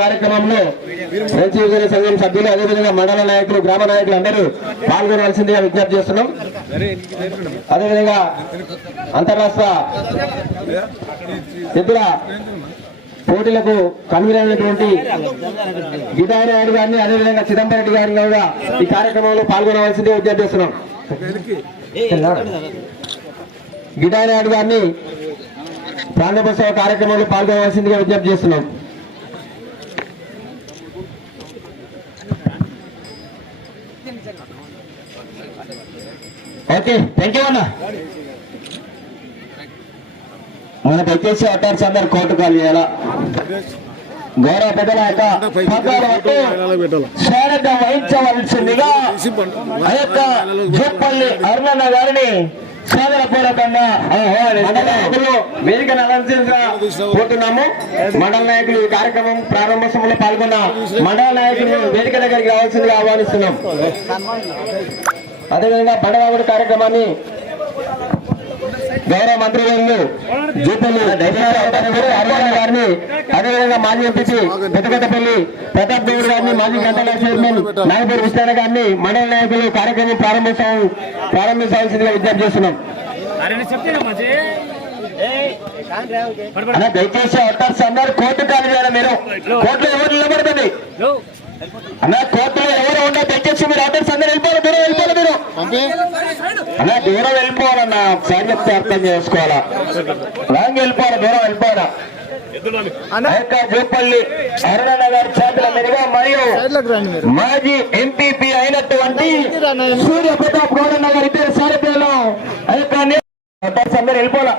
కార్యక్రమంలో ఫ్రెంచ్ సంఘం సభ్యులు అదేవిధంగా మండల నాయకులు గ్రామ నాయకులు అందరూ పాల్గొనవలసిందిగా విజ్ఞప్తి చేస్తున్నాం. అదేవిధంగా అంతరాష్ట్ర ఇతర పోటీలకు కన్వీనర్ అయినటువంటి గిటారి గారిని అదేవిధంగా చిదంబరం రెడ్డి గారిని కూడా ఈ కార్యక్రమంలో పాల్గొనవలసిందిగా విజ్ఞప్తి చేస్తున్నాం. గిటారి గారిని ప్రాణోత్సవ కార్యక్రమంలో పాల్గొనవలసిందిగా విజ్ఞప్తి చేస్తున్నాం. ఓకే థ్యాంక్ యూ అన్న. మనకు వచ్చేసి అటార్స్ అందరు కోర్టు కాల్ చేయాలా? గౌరవ పెద్దల యొక్క పగ్గాలు వహించవలసిందిగా ఆ యొక్క జూపల్లి అరుణన్న గారిని సాదర పూర్వకంగా మండల నాయకులు వేదికను అలంకరించగా పోతున్నాము. మండల నాయకులు ఈ కార్యక్రమం ప్రారంభోత్సవంలో పాల్గొన్న మండల నాయకులు వేదిక దగ్గరికి రావాల్సిందిగా ఆహ్వానిస్తున్నాం. అదేవిధంగా బండవాగుడు కార్యక్రమాన్ని గౌరవ మంత్రి గారు జూపల్లి హరియాణ గారిని అదేవిధంగా మాజీ ఎంపీ పెద్దగట్టపల్లి ప్రతాప్ దేవుడు గారిని మాజీ గంటల చైర్మన్ నాగపూర్ విశ్వనాథ గారిని మండల నాయకులు కార్యక్రమం ప్రారంభించాలని ప్రారంభించాల్సిందిగా విజ్ఞప్తి చేస్తున్నాం. దయచేసి అందరు కోర్టు కాదు మీరు కోర్టులో ఎవరు నిలబడుతుంది అన్న కోర్టులో ఎవరు ఉంటే దయచేసి మీరు అటెండ్స్ అందరూ వెళ్ళిపోవాలి దూరం వెళ్ళిపోవాలి మీరు. అన్న దూరం వెళ్ళిపోవాలన్న చెప్తే అర్థం చేసుకోవాలా? లాంగ్ వెళ్ళిపోవాలి దూరం వెళ్ళిపోవాలా? జూపల్లి అరుణ గారి చేతుల మీదుగా మరియు మాజీ ఎంపీపీ అయినటువంటి సూర్య ప్రతాప్ గౌడన్న గారి ఇద్దరు సారథ్యంలో ఆ యొక్క అందరూ వెళ్ళిపోవాలా?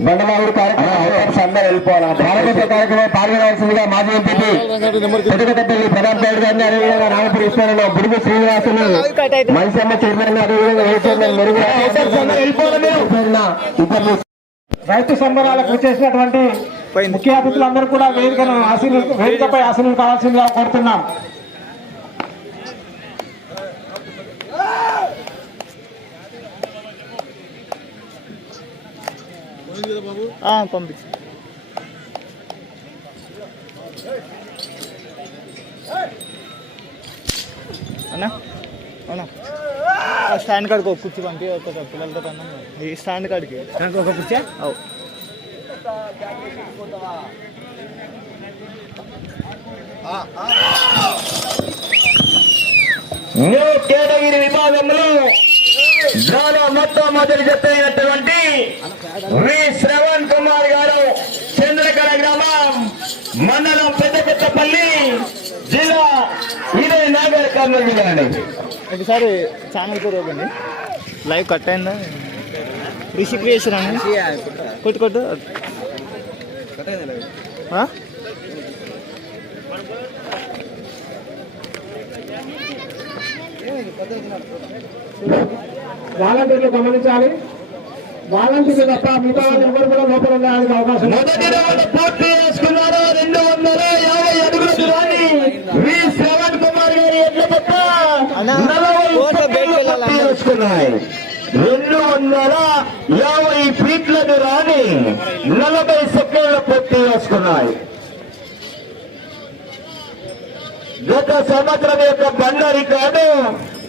బండమావుడు కార్యక్రమం అందరూ వెళ్ళిపోవాలా భారతదేశ కార్యక్రమం పాల్గొనవలసిందిగా మాజీ ఎంపీ పెద్దగట్టపల్లి ప్రతాప్ గౌడ్ గారిని అదేవిధంగా రామపురి ఇస్తాను బుడుగు శ్రీనివాసులు మనిషమ్మ చైర్మన్ అదేవిధంగా ఏ చైర్మన్ మెరుగు ఇతరులు రైతు సంబరాలకు చేసినటువంటి ముఖ్య అతిథులందరూ కూడా వేదికను ఆశీర్వ వేదికపై ఆశీర్వలు కావాల్సిందిగా కోరుతున్నాం పంపించు. అన్నా అవునా? ఆ స్టాండ్ కాడికి ఒక కుర్చీ పంపి ఒక పిల్లలతో కన్నా ఈ స్టాండ్ కాడికి. ఒక కుర్చీ? అవు. న్యూ కేటగిరి విభాగంలో జిల్లా మొట్టమొదటి జత అయినటువంటి వి శ్రవణ్ కుమార్ గారు చంద్రకర గ్రామం మండలం పెద్ద పెద్దపల్లి జిల్లా ఇదే నాగర్ కర్నూలు జిల్లా అండి. ఒకసారి ఛానల్ కూడా లైవ్ కట్ అయిందా? రిషిక్రియేషన్ అండి కొట్టు కొట్టు. ఆ? వాలంటీర్లు గమనించాలి. వాలంటీర్లు తప్ప మిగతా వాళ్ళు ఎవరు కూడా లోపల ఉండడానికి అవకాశం రౌండ్ పూర్తి చేసుకున్నారు. రెండు వందల యాభై అడుగుల దూరాన్ని వి శ్రవణ్ కుమార్ గారి ఎడ్ల పక్క అన్నా, నలభై సెకండ్లు పూర్తి చేసుకున్నాయి. రెండు వందల యాభై ఫీట్ల దూరాన్ని నలభై సెకండ్లు పూర్తి చేసుకున్నాయి. గత సంవత్సరం యొక్క బండ రికార్డు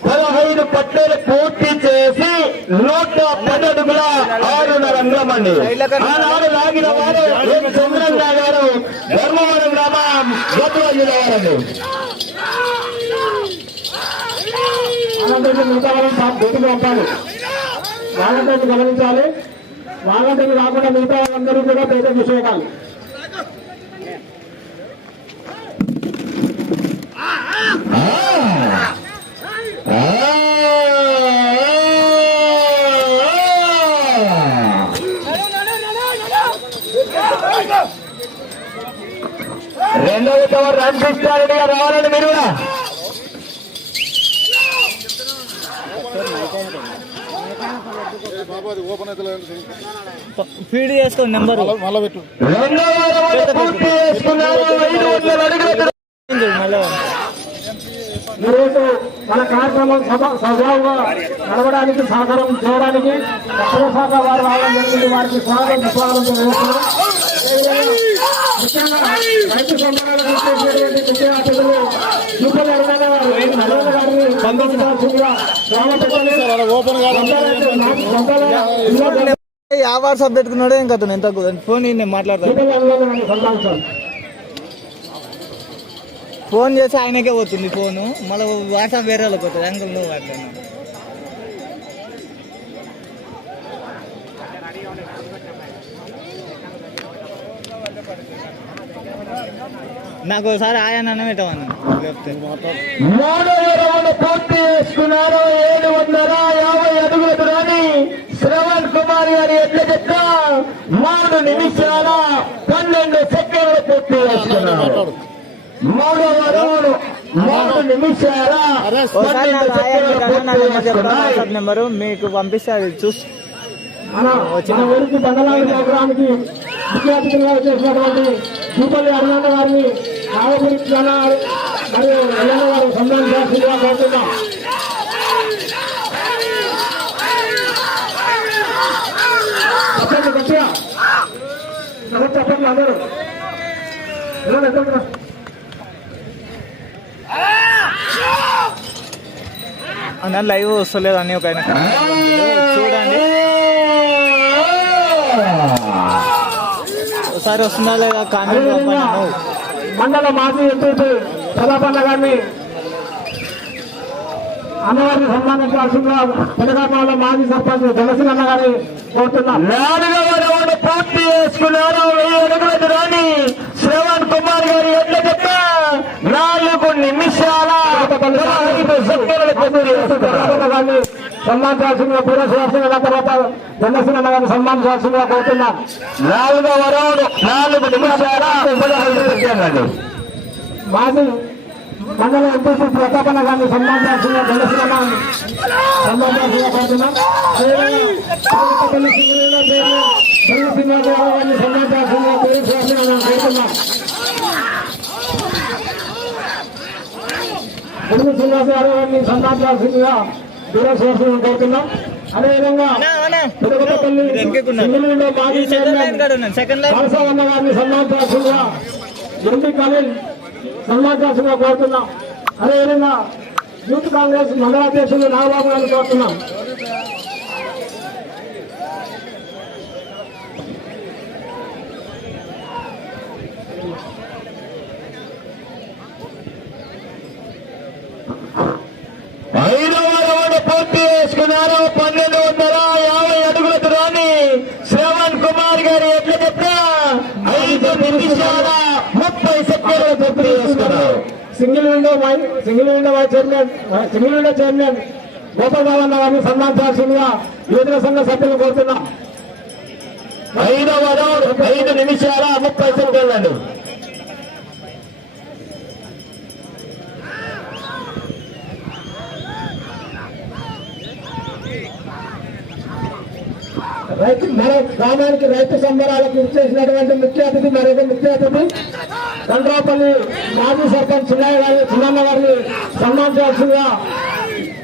పదహైదు పట్టలు పూర్తి చేసి నూట పన్నెండుగుల ఆరున్నర అంగమండి. ఆనాడు లాగిన వారు చంద్రంగా గారు ధర్మవరం గ్రామం గద్వాల జిల్లా వారండి మిగతా వాళ్ళని బయటకు పంపాలి. వాలంటీర్లు గమనించాలి. వాలంటీర్లు రాకుండా మిగతా వాళ్ళందరూ కూడా పేద విషయకాలి రంజిస్తారెడ్డి గారు రావాలండి మీరు కూడా. ఫీడ్ చేసుకోండి నెంబర్. ఈరోజు మన కార్యక్రమం సభ సజావుగా నడవడానికి సహకారం చేయడానికి పక్షుల శాఖ వారు రావడం జరిగింది. వారికి స్వాగతం స్వాగతం. చేస్తున్నాం ముఖ్యంగా రైతు ముఖ్య అతిథులు సూపర్ గారిని గ్రామ పెద్దలు ఆ వాట్సాప్ పెట్టుకున్నాడే ఇంకా అతను ఎంత ఫోన్ నేను మాట్లాడతాను. ఫోన్ చేసి ఆయనకే పోతుంది ఫోను. మళ్ళీ వాట్సాప్ వేరే వాళ్ళకి పోతుంది. అంకుల్ నువ్వు మాట్లాడినా నాకు ఒకసారి ఆయన పెట్టమని. పూర్తి చేసుకున్నారు ఏడు వందల యాభై అడుగుల దూరాన్ని శ్రవణ్ కుమార్ గారి ఎడ్ల చెక్క మూడు నిమిషాల పన్నెండు సెకండ్లు పూర్తి చేసుకున్నారు. మూడవ రౌండ్ మూడు నిమిషాల పన్నెండు సెకండ్లు పూర్తి నెంబరు మీకు పంపిస్తే అది చూసి మన ఊరికి బండలాంటి ప్రోగ్రాంకి ముఖ్య అతిథులుగా వచ్చేసినటువంటి సూపల్లి అరుణ గారిని నాగపురి మరియు ఎల్లన్న గారు సంబంధించాల్సిందిగా కోరుతున్నాం చెప్పండి గట్టిగా చెప్పండి అందరూ. ఎలా అన్న లైవ్ వస్తలేదు ఒక ఆయన. చూడండి. ఒకసారి వస్తుందా లేదా అన్న. మండల మాజీ ఎంపీ సదాపన్న గారిని అన్నగారిని సన్మానించాల్సిందిగా తెలంగాణలో మాజీ సర్పంచ్ జనసేన గారి కోరుతున్నాం పూర్తి చేసుకున్నారు శ్రవణ్ కుమార్ గారి ఎడ్ల చెక్క నాలుగు నిమిషాల ఐదు సెకండ్లు పూర్తి చేసుకున్నారు తెలంగాణ గారిని సన్మానించాల్సిందిగా పూర్వ సుదర్శన తర్వాత జనసేన గారిని సన్మానించాల్సిందిగా కోరుతున్నాం నాలుగవ రౌండ్ నాలుగు నిమిషాల పదహైదు సెకండ్లు మాజీ మండల ఎంపీ ప్రతాపన్న గారిని సన్మానించాల్సిందిగా జనసేన సన్మానించాల్సిందిగా కోరుతున్నాం జనసేన గారిని సన్మానించాల్సిందిగా పూర్వ సుదర్శన కోరుతున్నాం తెలుగు శ్రీనివాస గారిని కోరుతున్నాం. అదేవిధంగా మాజీ గారిని ఎంపీ కోరుతున్నాం. అదేవిధంగా యూత్ కాంగ్రెస్ మండల అధ్యక్షులు నాగబాబు గారిని కోరుతున్నాం. ఐదవ రౌండ్ పూర్తి చేసుకున్నారు. పన్నెండు వందల యాభై అడుగుల దూరాన్ని శ్రవణ్ కుమార్ గారి ఎడ్ల చెక్క ఐదు నిమిషాల ముప్పై సెకండ్లు పూర్తి చేసుకున్నారు. Single window why single window chairman single window chairman Gopal Babanna గారిని సన్మానించాల్సిందిగా యువజన సంఘ సభ్యులు కోరుతున్నాం. ఐదవ రౌండ్ ఐదు నిమిషాల ముప్పై సెకండ్లు రైతు మన గ్రామానికి రైతు సంబరాలకు ఇచ్చేసినటువంటి ముఖ్య అతిథి మరొక ముఖ్య అతిథి. తండ్రాపల్లి మాజీ సర్పంచ్ చిన్నయ్య గారి చిన్నన్న గారిని సన్మానించాల్సిందిగా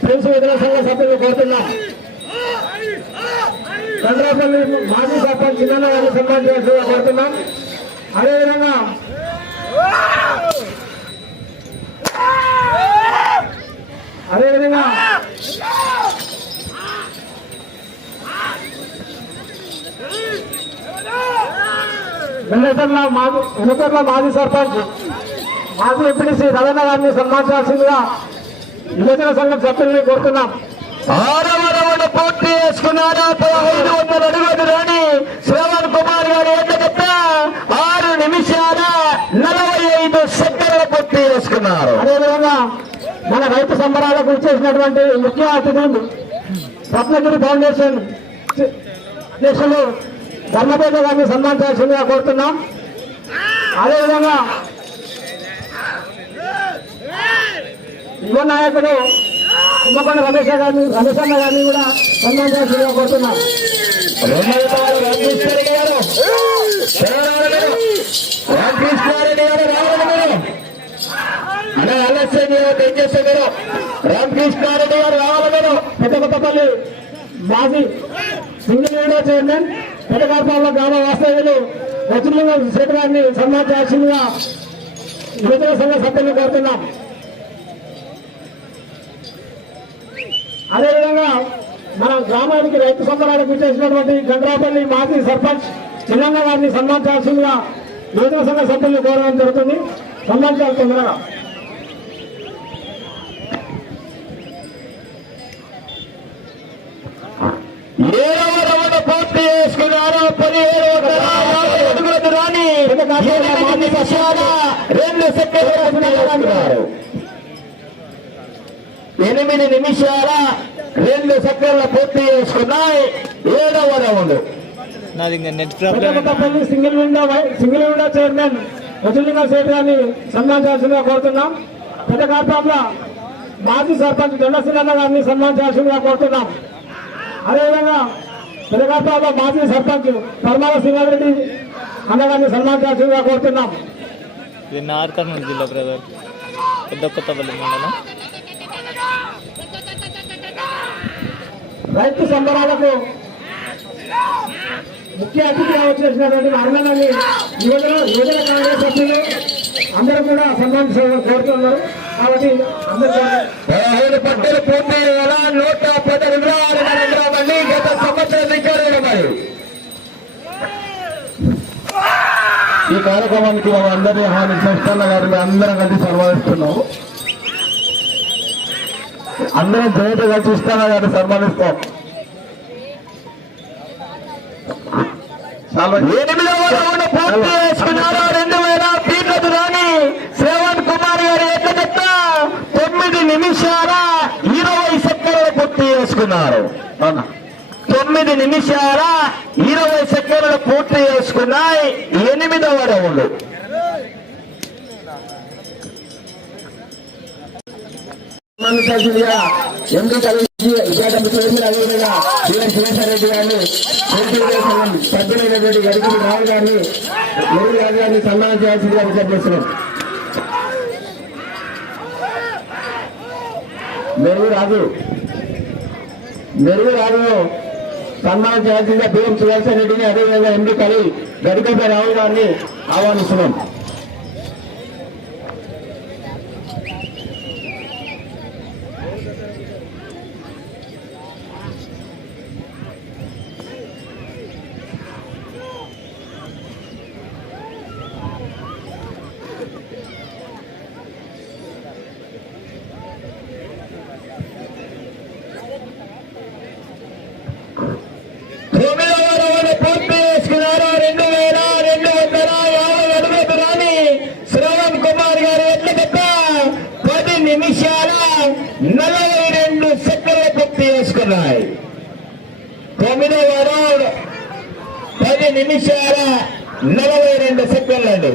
ఫ్రెండ్స్ విధుల సంఘ సభ్యులు కోరుతున్నా. చంద్రాపల్లి మాజీ సర్పంచ్ చిన్నన్న గారిని సన్మానించాల్సిందిగా కోరుతున్నాం. అదేవిధంగా అదేవిధంగా వెంకటర్ల మాజీ వెంకటర్ల మాజీ సర్పంచ్ మాజీ ఎంపీడీసీ రవీంద్ర గారిని సన్మానించాల్సిందిగా యువజన సంఘం సభ్యుల్ని కోరుతున్నాం. ఆరవ రౌండ్ పూర్తి చేసుకున్నారు పదహైదు వందల అడుగుల దూరాన్ని శ్రవణ్ కుమార్ గారి ఎడ్ల చెక్క ఆరు నిమిషాల నలభై ఐదు సెకండ్లు పూర్తి చేసుకున్నారు అదేవిధంగా మన రైతు సంబరాలకు ఇచ్చేసినటువంటి ముఖ్య అతిథులు రత్నగిరి ఫౌండేషన్ అధ్యక్షులు ధర్మపేట గారిని సన్మానించాల్సిందిగా కోరుతున్నాం అదేవిధంగా యువ నాయకుడు కుంభకొండ రమేష్ గారిని రమేశన్న గారిని కూడా సన్మానించాల్సిందిగా కోరుతున్నాం రెండవ రామకృష్ణారెడ్డి గారు రామకృష్ణారెడ్డి మీరు రామకృష్ణారెడ్డి గారు రావాలి మీరు పెద్ద కొత్తపల్లి మాజీ సింగిల్ విండో చైర్మన్ పెద్దకార్పాల గ్రామ వాస్తవ్యులు వజ్రలింగ శేఖరాన్ని గారిని సన్మానించాల్సిందిగా సంఘ సభ్యులు కోరుతున్నాం. అదేవిధంగా మన గ్రామానికి రైతు సంబరాలకు చేసినటువంటి గండ్రాపల్లి మాజీ సర్పంచ్ చిన్నన్న గారిని సన్మానించాల్సిందిగా యువతల సంఘ సభ్యులను కోరడం జరుగుతుంది. సన్మానించాలి తొందరగా ఏడవ రౌండ్ పూర్తి పదిహేడు దూరాన్ని ఎనిమిది నిమిషాల రెండు సెకండ్లు పూర్తి చేసుకున్నారు ఎనిమిది నిమిషాల రెండు సెకండ్లు పూర్తి చేసుకున్నాయి. ఏడవ రౌండ్. నాది ఇంకా net problem Peddapalli single window single window chairman Vajulinga సేట్ గారిని సన్మానించాల్సిందిగా కోరుతున్నాం. పెద్ద కార్పాట్ల మాజీ సర్పంచ్ దొండసినన్న గారిని సన్మానించాల్సిందిగా కోరుతున్నాం. అదేవిధంగా కార్పాట్ల మాజీ సర్పంచ్ పరమాల శ్రీనాథరెడ్డి అన్నగారిని సన్మానించాల్సిందిగా కోరుతున్నాం. ఇది నార్ కర్నూలు జిల్లా బ్రదర్. పెద్ద కొత్తపల్లి మండలం. రైతు సంబరాలకు ముఖ్య అతిథిగా వచ్చేసినటువంటి అరుణాన్ని యువజన యువజన కాంగ్రెస్ సభ్యులు అందరూ కూడా సన్మానించాలని కోరుతున్నారు. కాబట్టి అందరూ కూడా పదహైదు పట్టలు పూర్తి అయ్యేలా నూట పది నిమిషాలు నరేంద్ర మళ్ళీ గత సంవత్సరం రికార్డు మరి ఈ కార్యక్రమానికి మనం అందరినీ హాని సంస్థల గారిని అందరం కలిసి సన్మానిస్తున్నాము. అందరం జయత కలిసి ఇస్తాన గారిని సన్మానిస్తాం. చాలా ఎనిమిదవ రౌండ్ పూర్తి చేసుకున్నారు? రెండు వేల ఫీట్లకు రాని శ్రవణ్ కుమార్ గారి ఎట్ల చెత్త తొమ్మిది నిమిషాల ఇరవై సెకండ్లు పూర్తి చేసుకున్నారు. అవునా? తొమ్మిది నిమిషాల ఇరవై సెకండ్లు పూర్తి చేసుకున్నాయి. ఎనిమిదవ రౌండ్. సన్మానించాల్సిందిగా ఎంపీ కలిసి విద్యార్థి అదేవిధంగా వీర రెడ్డి గారిని సభ్యులైనటువంటి రావు గారిని రాజు గారిని సన్మానించాల్సిందిగా విజ్ఞప్తి చేస్తున్నాం. మెరుగు రాజు మెరుగు సన్మానం చేయాల్సిందిగా బిఎం సుదర్శన్ రెడ్డిని అదేవిధంగా ఎంపీ కలి గడికపై రావు గారిని ఆహ్వానిస్తున్నాం తొమ్మిదవ రౌండ్ పూర్తి చేసుకున్నారు రెండు వేల రెండు వందల యాభై అడుగుల దూరాన్ని శ్రవణ్ కుమార్ గారు ఎట్ల చెత్త పది నిమిషాల నలభై రెండు సెకండ్లు పూర్తి చేసుకున్నాయి. తొమ్మిదవ రౌండ్ పది నిమిషాల నలభై రెండు సెకండ్లు అండి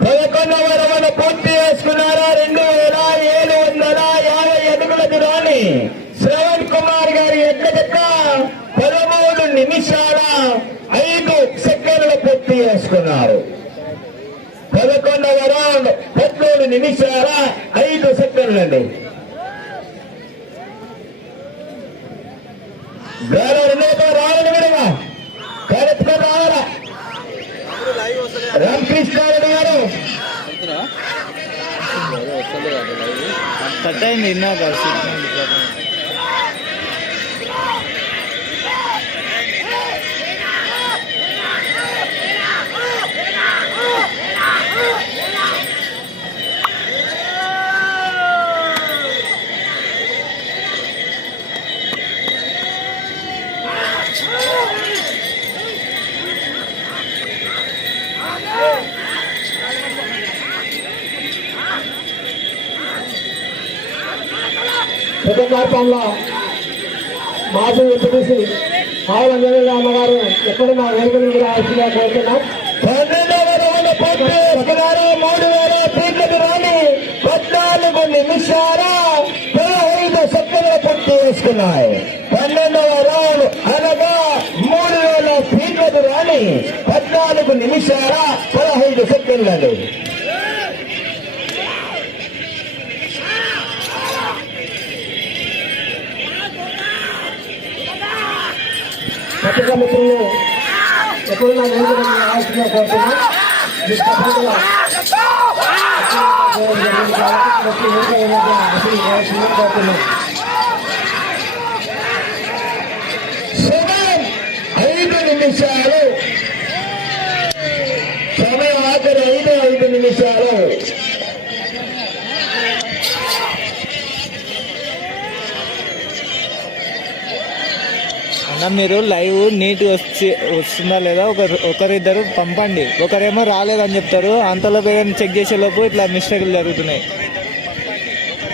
పదకొండవ రౌండ్ పూర్తి చేసుకున్నారు రెండు వేల ఏడు వందల యాభై అడుగుల దూరాన్ని శ్రవణ్ కుమార్ గారి ఎట్ల పదమూడు నిమిషాల ఐదు సెకండ్లు పూర్తి చేసుకున్నారు. పదకొండవ రౌండ్ పద్మూడు నిమిషాల ఐదు సెకండ్లండి. రావాలి మీరుగా కార్యక్రమం రావాలా రామకృష్ణారెడ్డి గారు. కట్ అయింది ఇందాక సిగ్నల్ ప్రాబ్లం పెద్ద కార్యక్రమంలో మాజీ ఎంపీటీసీ ఆవుల అంజనీరామ గారు ఎక్కడ మా వేదిక మీద కోరుతున్నాం. పన్నెండవ పద్నాలుగు నిమిషాల పదహైదు సెకండ్లు పూర్తి చేసుకున్నాయి పన్నెండవ రౌండ్ అనగా మూడు వేల ఫీట్లకు రాని పద్నాలుగు నిమిషాల పదహైదు సెకండ్లు పత్రికా మిత్రులు ఎక్కడున్నా వేదిక మీద రావాల్సిందిగా కోరుతున్నాం మీ తప్పకుండా జరిగింది కాబట్టి ప్రతి వేదిక మీద ఐదు నిమిషాలు సమయం ఆఖరి ఐదు ఐదు నిమిషాలు. అన్న మీరు లైవ్ నీట్ వచ్చి వస్తుందా లేదా? ఒక ఒకరిద్దరు పంపండి. ఒకరేమో రాలేదని చెప్తారు. అంతలో ఏదైనా చెక్ చేసేలోపు ఇట్లా మిస్టేక్లు జరుగుతున్నాయి.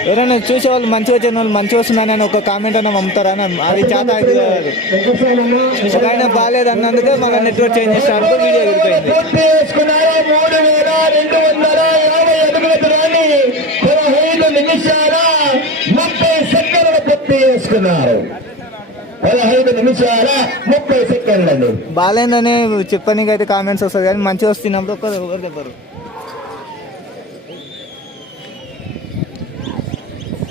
ఎవరైనా చూసే వాళ్ళు మంచిగా వచ్చిన వాళ్ళు మంచిగా వస్తుందని ఒక కామెంట్ అన్న పంపుతారా? అని అది చేత అది కాదు. ఒక ఆయన బాగాలేదు అన్నందుకే మన నెట్వర్క్ చేంజ్ చేసినందుకు వీడియో ఎగిరిపోయింది. నిమిషాల ముప్పై సెకండ్లు పూర్తి చేసుకున్నారు. పదహైదు నిమిషాల ముప్పై బాగాలేదని చెప్పనీకి అయితే కామెంట్స్ వస్తుంది కానీ మంచిగా వస్తున్నప్పుడు ఒక్క ఎవరు చెప్పరు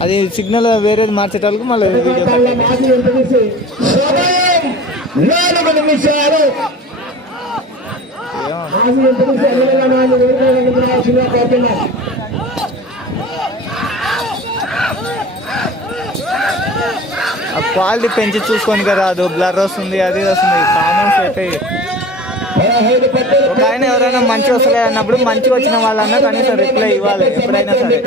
అది సిగ్నల్ వేరేది మార్చేటాలకు మళ్ళీ నాలుగు నిమిషాలు ఎంపీటీసీ ఎమ్మెల్యేల నాలుగు వేదిక మీద రావాల్సిందిగా కోరుతున్నాం ఆ క్వాలిటీ పెంచి చూసుకొని రాదు. బ్లర్ వస్తుంది అది వస్తుంది. కామన్స్ అయితే ఒక ఆయన ఎవరైనా మంచి వస్తలే అన్నప్పుడు మంచిగా వచ్చిన వాళ్ళన్నా కనీసం రిప్లై ఇవ్వాలి ఎప్పుడైనా సరే.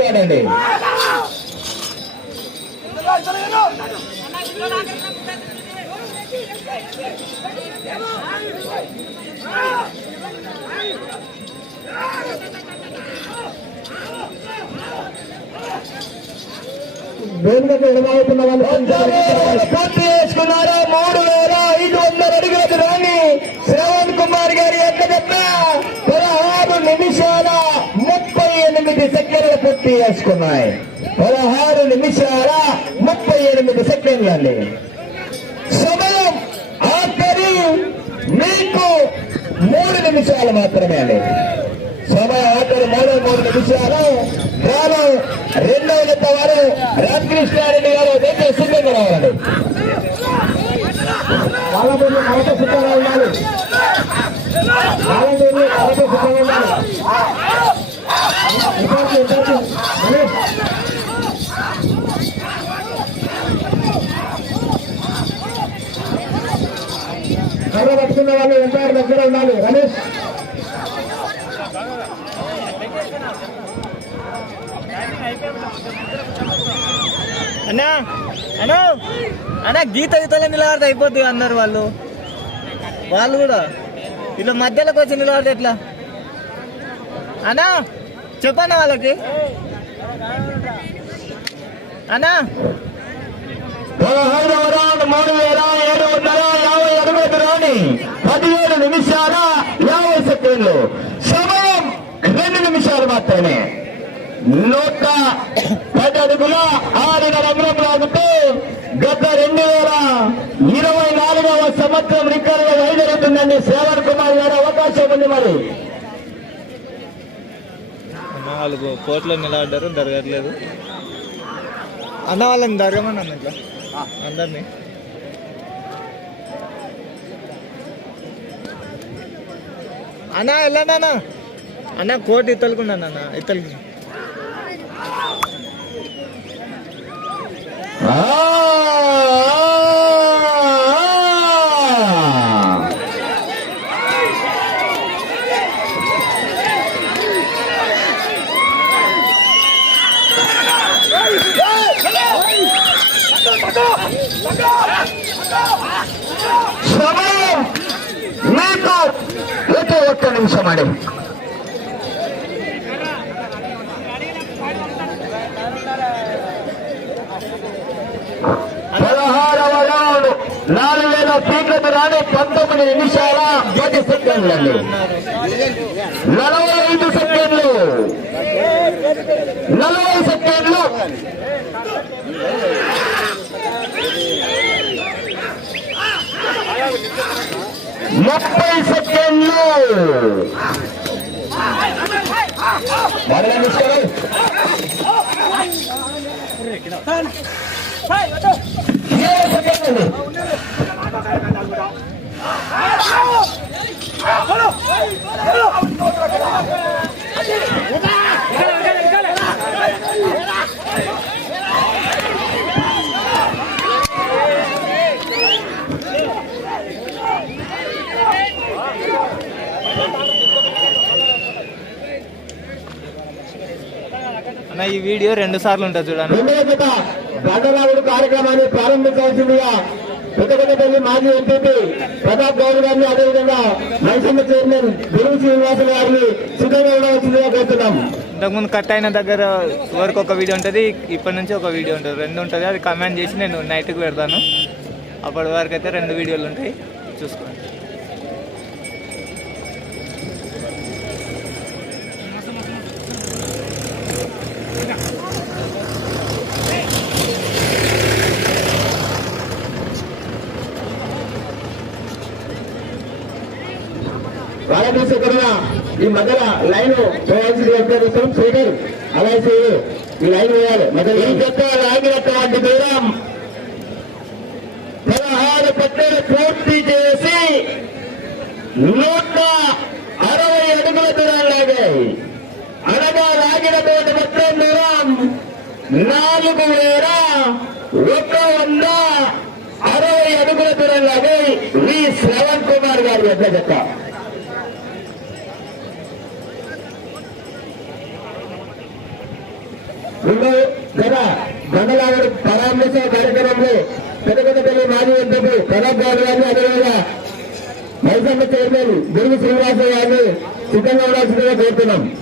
వేదికకు ఎడమవుతున్న వాళ్ళు పూర్తి చేసుకున్నారు మూడు వేల ఐదు వందల అడుగుల దూరాన్ని శ్రవణ్ కుమార్ గారి ఎక్కడెక్క పదహారు నిమిషాల ముప్పై ఎనిమిది సెకండ్లు పూర్తి చేసుకున్నాయి. పదహారు నిమిషాల ముప్పై ఎనిమిది సెకండ్లండి. సమయం ఆఖరి మీకు మూడు నిమిషాలు మాత్రమే అండి. సమయం ఆఖరి మూడు మూడు నిమిషాలు. కాలం రెండవ జత వారు రామకృష్ణారెడ్డి గారు దయచేసి సిద్ధంగా రావాలి. వాళ్ళ పేర్లు సిద్ధంగా ఉండాలి. వాళ్ళ పేర్లు సిద్ధంగా ఉండాలి. ఇద్దరికి ఇద్దరికి కర్ర పట్టుకున్న వాళ్ళు ఎంపైర్ దగ్గర ఉండాలి. రమేష్. అన్నా అన్నా అన్నా గీత గీతలో నిలబడితే అయిపోద్ది అన్నారు వాళ్ళు. వాళ్ళు కూడా. ఇలా మధ్యలోకి వచ్చి నిలబడితే ఎట్లా? అన్నా చెప్పన్నా వాళ్ళకి. అన్నా. పదహైదవ ఏడు పదిహేడు నిమిషాల యాభై సెకండ్లు. సమయం రెండు నిమిషాలు మాత్రమే. నూట పది అడుగుల ఆరిన రంగులం లాగుతూ గత రెండు వేల ఇరవై నాలుగవ సంవత్సరం రికార్డు వైదొలుగుతుందండి శ్రవణ్ కుమార్ గారు. అవకాశం ఉంది మరి. నాలుగు కోట్లు నిలబడ్డారు జరగట్లేదు. అన్న వాళ్ళని జరగమని ఇట్లా అందరినీ? అన్నా వెళ్ళండి అన్న. అన్న కోర్టు ఇత్తలుకున్నాను అన్న ఇత్తలకి సమయం మీకు ఒకే ఒక్క నిమిషం అడే నాలుగు వేల ఫీట్లకు రాని పంతొమ్మిది నిమిషాల పది సెకండ్లు. నలభై ఐదు సెకండ్లు. నలభై సెకండ్లు. ముప్పై సెకండ్లు. మరణ నిమిషాలు వీడియో రెండు సార్లు ఉంటుంది చూడండి. గండలాగుడు కార్యక్రమాన్ని ప్రారంభించవలసిందిగా పెద్దకొండపల్లి మాజీ ఎంపీపీ ప్రతాప్ గౌడ్ గారిని అదేవిధంగా మైసమ్మ చైర్మన్ గురువు శ్రీనివాసులు గారిని సిద్ధంగా ఉండవలసిందిగా కోరుతున్నాం. ఇంతకుముందు కట్ అయిన దగ్గర వరకు ఒక వీడియో ఉంటుంది ఇప్పటి నుంచి ఒక వీడియో ఉంటుంది. రెండు ఉంటుంది అది కమెంట్ చేసి నేను నైట్కి పెడతాను. అప్పటి వరకు అయితే రెండు వీడియోలు ఉంటాయి. చూసుకోండి వాళ్ళకి ఇక్కడ మధ్యన లైన్ వేయాల్సింది ఉపయోగిస్తాం చూడరు అలా ఈ లైన్ వేయాలి. మధ్య ఈ జత లాగినటువంటి దూరం. పదహారు పట్టలు పూర్తి చేసి నూట మైసమ్మ చైర్మన్ గురువు శ్రీనివాస గారిని సిద్ధంగా ఉండాల్సిందిగా కోరుతున్నాం